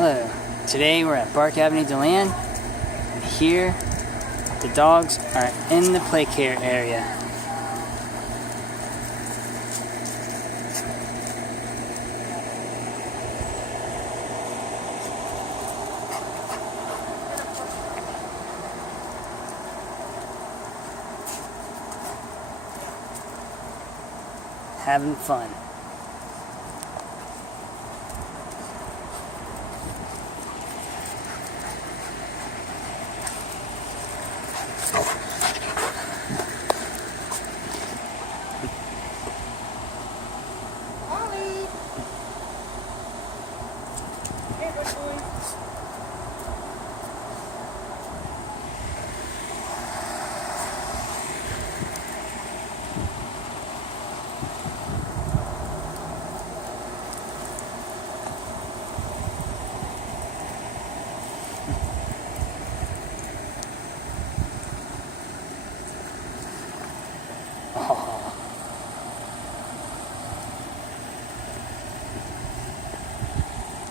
Hello. Today we're at Park Avenue Deland, and here the dogs are in the play care area. Having fun.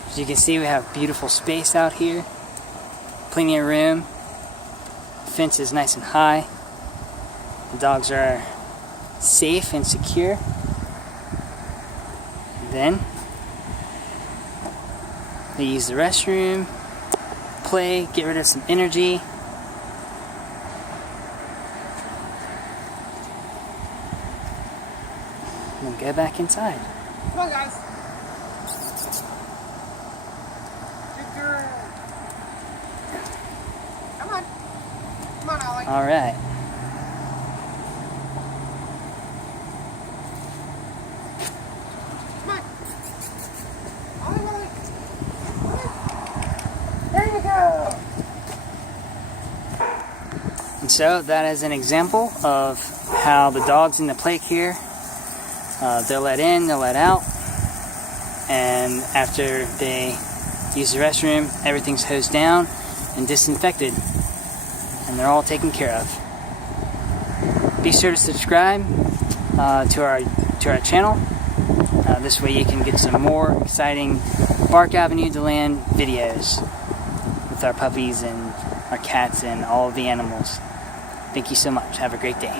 As you can see, we have beautiful space out here, plenty of room, the fence is nice and high, the dogs are safe and secure. Then they use the restroom, play, get rid of some energy. And then go back inside. Come on, guys. Good girl. Come on. Come on, Ollie. All right. Come on. Ollie, Ollie. There you go. And so that is an example of how the dogs in the play care, they'll let in, they'll let out, and after they use the restroom, everything's hosed down and disinfected, and they're all taken care of. Be sure to subscribe to our channel. This way you can get some more exciting Park Avenue Deland videos with our puppies and our cats and all of the animals. Thank you so much. Have a great day.